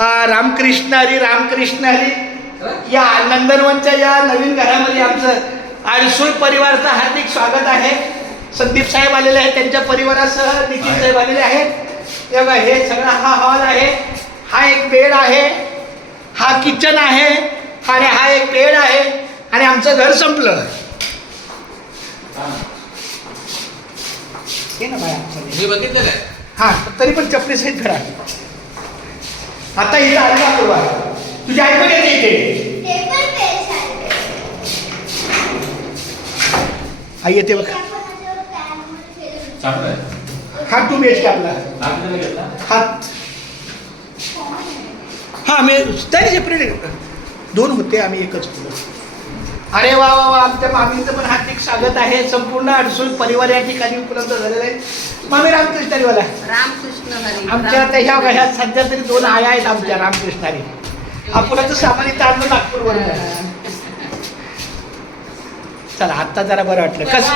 रामकृष्ण हरी रामकृष्ण हरी। या नंदनवनच्या या नवीन घरामध्ये आमचं आडसूळ परिवाराचं हार्दिक स्वागत आहे। संदीप साहेब आलेले आहेत, त्यांच्या परिवारासह नितीन साहेब आलेले आहेत। बघा हे सगळा हा हॉल आहे, हा एक बेड आहे, हा किचन आहे आणि हा एक बेड आहे आणि आमचं घर संपलं। हे ना बाय हे बघितलं काय? हा तरी पण चपली सहित घरा आता इथे आली ना पूर्वा, तुझी आई पण येते इथे, आई येते बघ। हा 2 BHK आपला हा आम्ही तरी सेपरेट 2 होते, आम्ही एकच केलं। अरे वा वा वा, आमच्या मामींचं पण हार्दिक स्वागत आहे। संपूर्ण अडसूळ परिवार या ठिकाणी उपलब्ध झालेला आहे। मामी रामकृष्ण हरीवाला रामकृष्ण हरी। आमच्या आता ह्या घरात सध्या तरी 2 आया आहेत आमच्या रामकृष्ण हरी। आपल्याचं सामान इथं आणलं नागपूरवर। चला आता जरा बरं वाटलं कसं